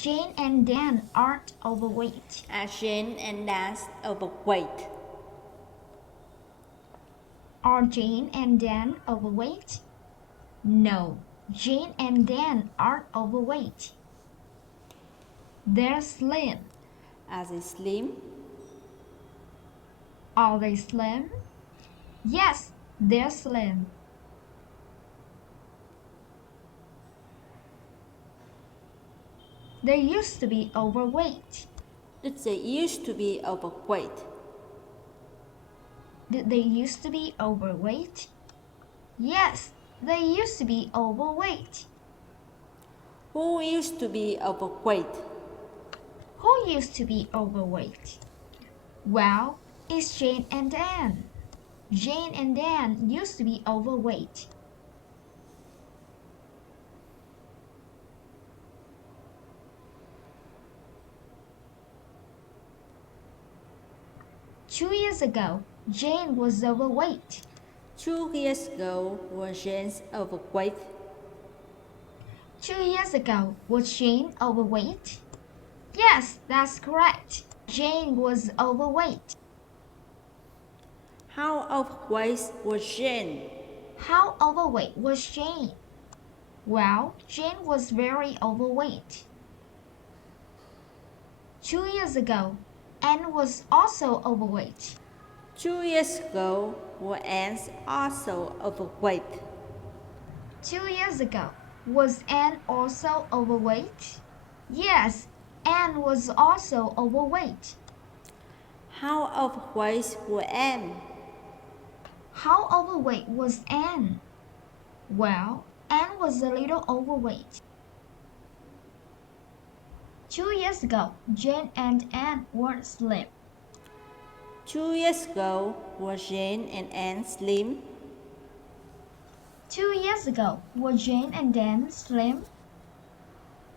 Jane and Dan aren't overweight. Are Jane and Dan overweight? Are Jane and Dan overweight? No, Jane and Dan aren't overweight. They're slim. Are they slim? Are they slim? Yes, they're slim. They used to be overweight. Did they used to be overweight? Did they used to be overweight? Yes, they used to be overweight. Who used to be overweight? Who used to be overweight? Well, it's Jane and Dan. Jane and Dan used to be overweight. Two years ago, Jane was overweight. 2 years ago, was Jane overweight? 2 years ago, was Jane overweight? Yes, that's correct. Jane was overweight. How overweight was Jane? How overweight was Jane? Well, Jane was very overweight. 2 years ago, Anne was also overweight. 2 years ago, was Anne also overweight? 2 years ago, was Anne also overweight? Yes, Anne was also overweight. How overweight was Anne? How overweight was Anne? Well, Anne was a little overweight. 2 years ago, Jane and Anne were slim. 2 years ago, was Jane and Anne slim? 2 years ago, were Jane and Dan slim?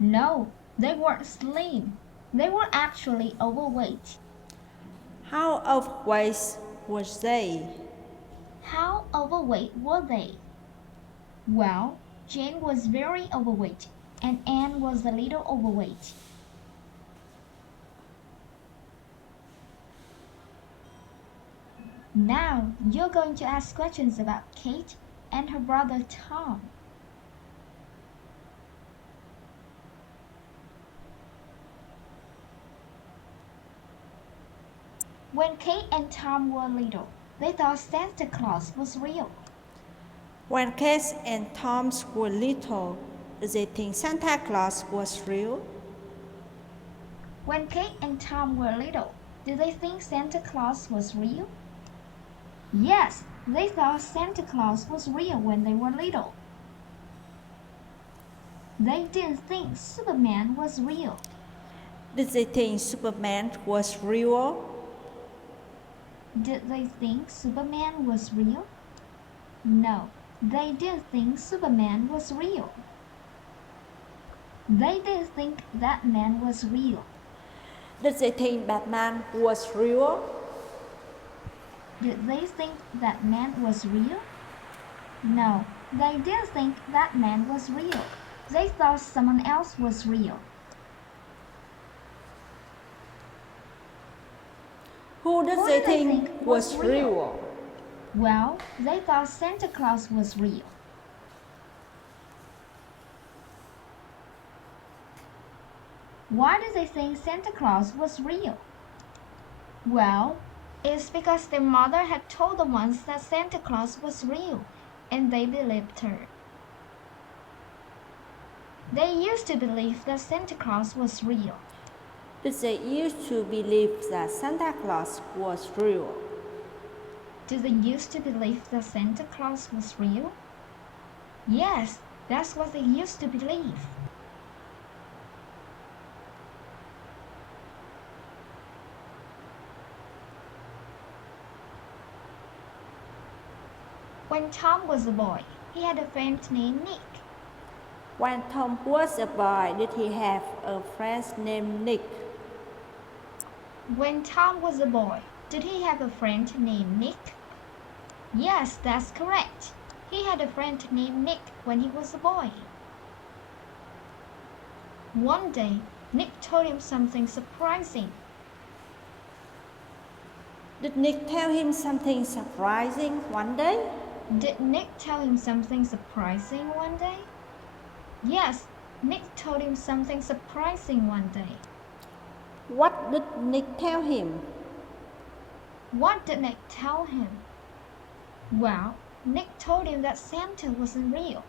No, they weren't slim. They were actually overweight. How overweight was they? How overweight were they? Well, Jane was very overweight and Anne was a little overweight. Now you're going to ask questions about Kate and her brother Tom. When Kate and Tom were little, they thought Santa Claus was real. When Kate and Tom were little, did they think Santa Claus was real? When Kate and Tom were little, did they think Santa Claus was real? Yes, they thought Santa Claus was real when they were little. They didn't think Superman was real. Did they think Superman was real? Did they think Superman was real? No, they didn't think Superman was real. They didn't think Batman was real. Did they think Batman was real? Did they think that man was real? No, they didn't think that man was real. They thought someone else was real. Who did they think was real? Well, they thought Santa Claus was real. Why did they think Santa Claus was real? Well, it's because their mother had told them once that Santa Claus was real, and they believed her. They used to believe that Santa Claus was real. Did they used to believe that Santa Claus was real? Did they used to believe that Santa Claus was real? Yes, that's what they used to believe. When Tom was a boy, he had a friend named Nick. When Tom was a boy, did he have a friend named Nick? When Tom was a boy, did he have a friend named Nick? Yes, that's correct. He had a friend named Nick when he was a boy. One day, Nick told him something surprising. Did Nick tell him something surprising one day? Did Nick tell him something surprising one day? Yes, Nick told him something surprising one day. What did Nick tell him? What did Nick tell him? Well, Nick told him that Santa wasn't real.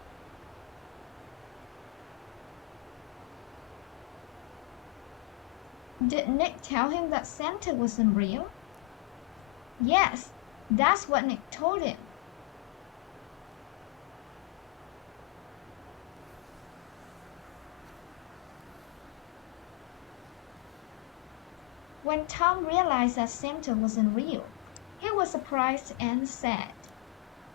Did Nick tell him that Santa wasn't real? Yes, that's what Nick told him. When Tom realized that Santa wasn't real, he was surprised and sad.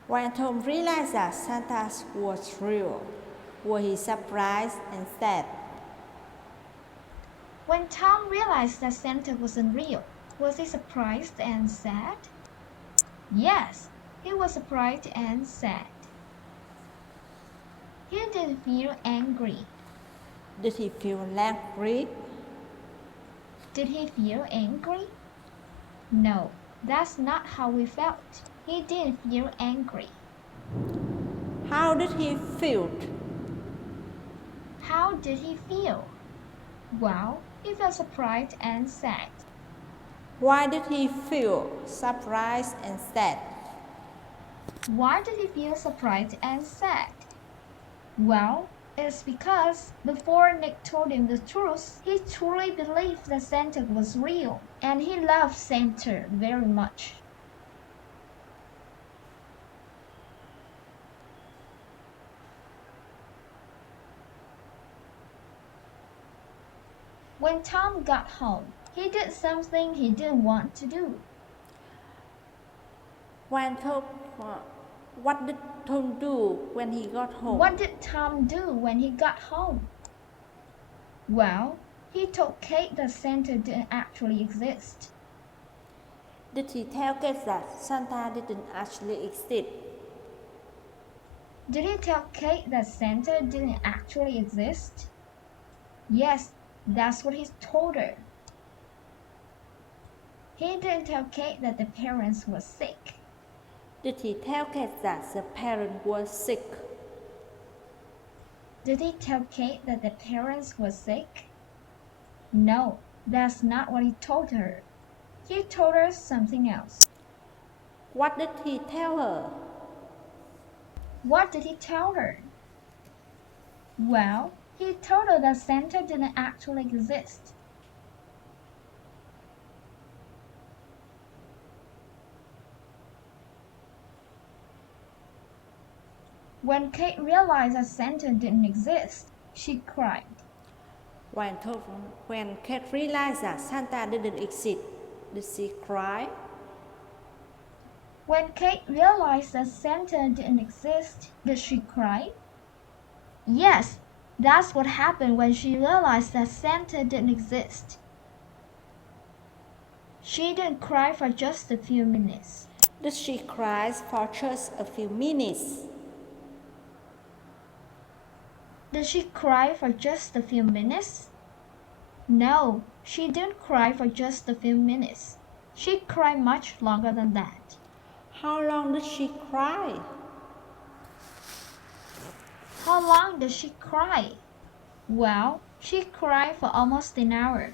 When Tom realized that Santa was real, was he surprised and sad? When Tom realized that Santa wasn't real, was he surprised and sad? Yes, he was surprised and sad. He didn't feel angry. Did he feel angry? Did he feel angry? No, that's not how he felt. He didn't feel angry. How did he feel? How did he feel? Well, he felt surprised and sad. Why did he feel surprised and sad? Why did he feel surprised and sad? Well, it's because before Nick told him the truth, he truly believed that Santa was real, and he loved Santa very much. When Tom got home, he did something he didn't want to do. What did Tom do when he got home? What did Tom do when he got home? Well, he told Kate that Santa didn't actually exist. Did he tell Kate that Santa didn't actually exist? Did he tell Kate that Santa didn't actually exist? Yes, that's what he told her. He didn't tell Kate that the parents were sick. Did he tell Kate that the parents were sick? Did he tell Kate that the parents were sick? No, that's not what he told her. He told her something else. What did he tell her? What did he tell her? Well, he told her that Santa didn't actually exist. When Kate realized that Santa didn't exist, she cried. When Kate realized that Santa didn't exist, did she cry? When Kate realized that Santa didn't exist, did she cry? Yes, that's what happened when she realized that Santa didn't exist. She didn't cry for just a few minutes. Did she cry for just a few minutes? Did she cry for just a few minutes? No, she didn't cry for just a few minutes. She cried much longer than that. How long did she cry? How long did she cry? Well, she cried for almost an hour.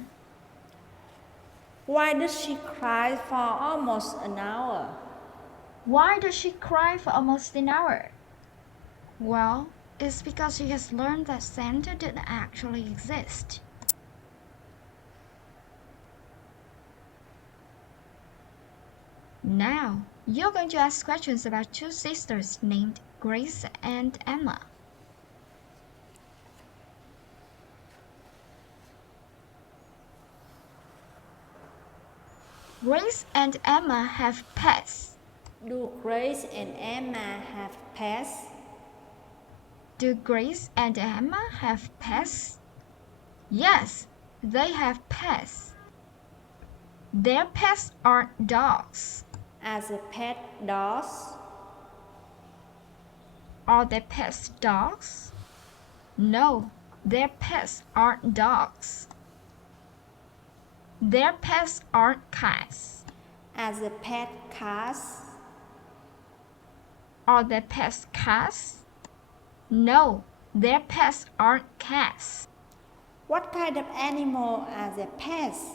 Why did she cry for almost an hour? Why did she cry for almost an hour? Well, it's because she has learned that Santa didn't actually exist. Now, you're going to ask questions about two sisters named Grace and Emma. Grace and Emma have pets. Do Grace and Emma have pets? Do Grace and Emma have pets? Yes, they have pets. Their pets aren't dogs. Are the pet dogs? Are their pets dogs? No, their pets aren't dogs. Their pets aren't cats. Are the pet cats? Are their pets cats? No, their pets aren't cats. What kind of animal are their pets?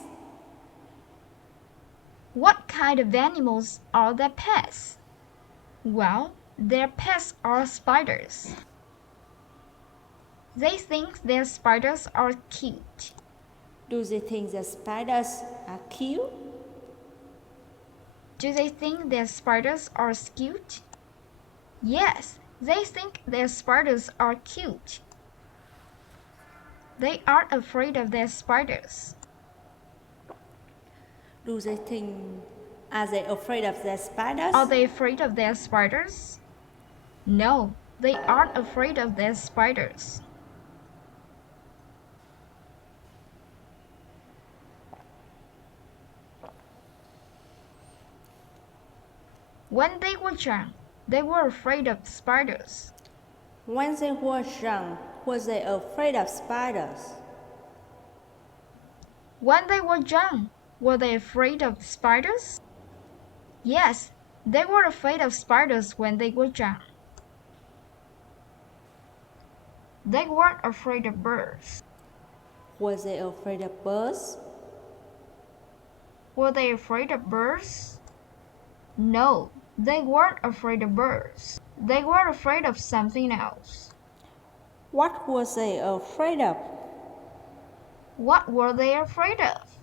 What kind of animals are their pets? Well, their pets are spiders. They think their spiders are cute. Do they think the spiders are cute? Do they think their spiders are cute? Yes, they think their spiders are cute. They aren't afraid of their spiders. Do they think, are they afraid of their spiders? Are they afraid of their spiders? No, they aren't afraid of their spiders. When they were young, they were afraid of spiders. When they were young, were they afraid of spiders? When they were young, were they afraid of spiders? Yes, they were afraid of spiders when they were young. They weren't afraid of birds. Were they afraid of birds? Were they afraid of birds? No, they weren't afraid of birds. They were afraid of something else. What were they afraid of? What were they afraid of?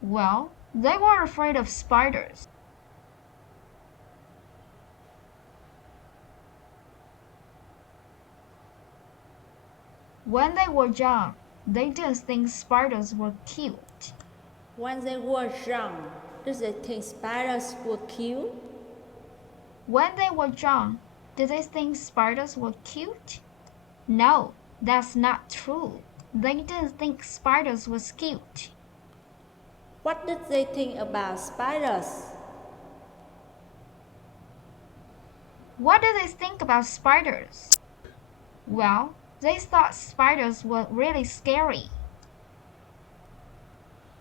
Well, they were afraid of spiders. When they were young, they didn't think spiders were cute. When they were young, did they think spiders were cute? When they were young, did they think spiders were cute? No, that's not true. They didn't think spiders were cute. What did they think about spiders? What did they think about spiders? Well, they thought spiders were really scary.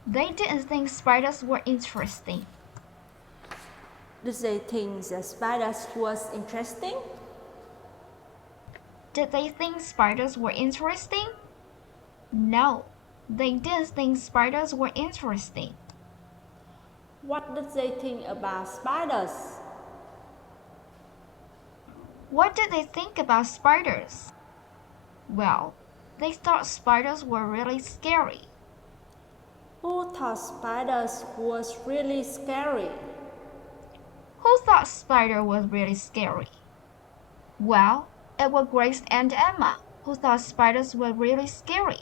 They didn't think spiders were interesting. Did they think the spiders was interesting? Did they think spiders were interesting? No, they didn't think spiders were interesting. What did they think about spiders? What did they think about spiders? Well, they thought spiders were really scary. Who thought spiders was really scary? Who thought spider was really scary? Well, it was Grace and Emma who thought spiders were really scary.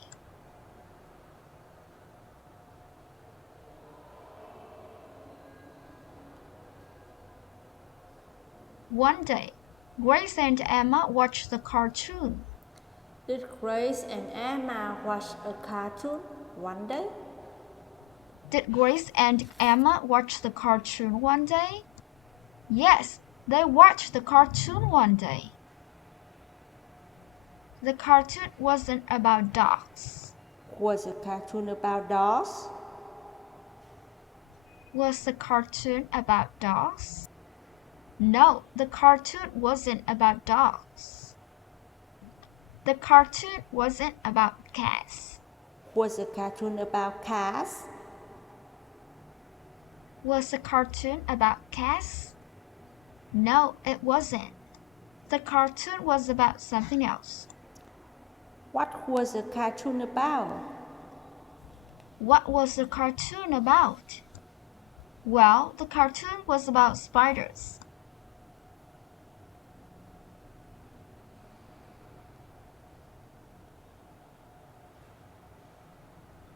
One day, Grace and Emma watched the cartoon. Did Grace and Emma watch a cartoon one day? Did Grace and Emma watch the cartoon one day? Yes, they watched the cartoon one day. The cartoon wasn't about dogs. Was the cartoon about dogs? Was the cartoon about dogs? No, the cartoon wasn't about dogs. The cartoon wasn't about cats. Was the cartoon about cats? Was the cartoon about cats? No, it wasn't. The cartoon was about something else. What was the cartoon about? What was the cartoon about? Well, the cartoon was about spiders.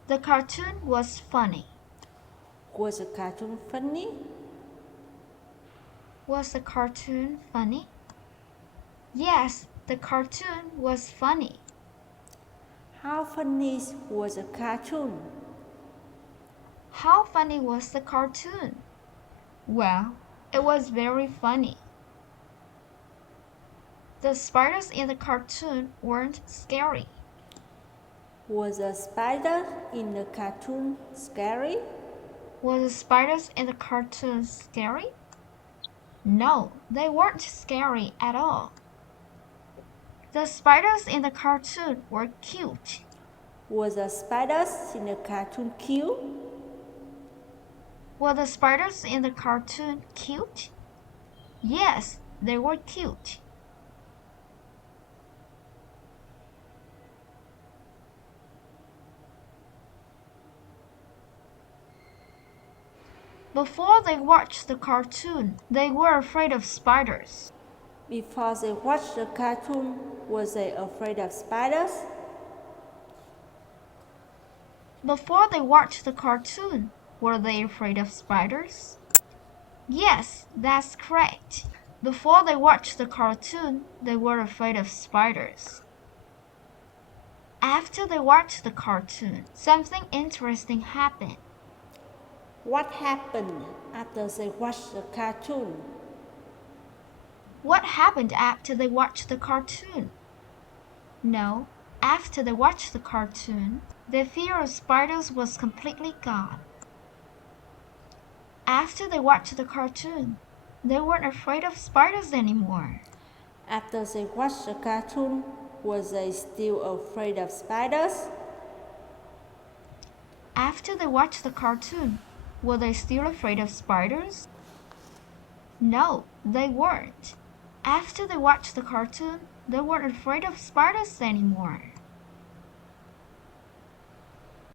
The cartoon was funny. Was the cartoon funny? Was the cartoon funny? Yes, the cartoon was funny. How funny was the cartoon? How funny was the cartoon? Well, it was very funny. The spiders in the cartoon weren't scary. Was the spider in the cartoon scary? Were the spiders in the cartoon scary? No, they weren't scary at all. The spiders in the cartoon were cute. Were the spiders in the cartoon cute? Were the spiders in the cartoon cute? Yes, they were cute. Before they watched the cartoon, they were afraid of spiders. Before they watched the cartoon, were they afraid of spiders? Before they watched the cartoon, were they afraid of spiders? Yes, that's correct. Before they watched the cartoon, they were afraid of spiders. After they watched the cartoon, something interesting happened. What happened after they watched the cartoon? What happened after they watched the cartoon? No, after they watched the cartoon, their fear of spiders was completely gone. After they watched the cartoon, they weren't afraid of spiders anymore. After they watched the cartoon, were they still afraid of spiders? After they watched the cartoon, were they still afraid of spiders? No, they weren't. After they watched the cartoon, they weren't afraid of spiders anymore.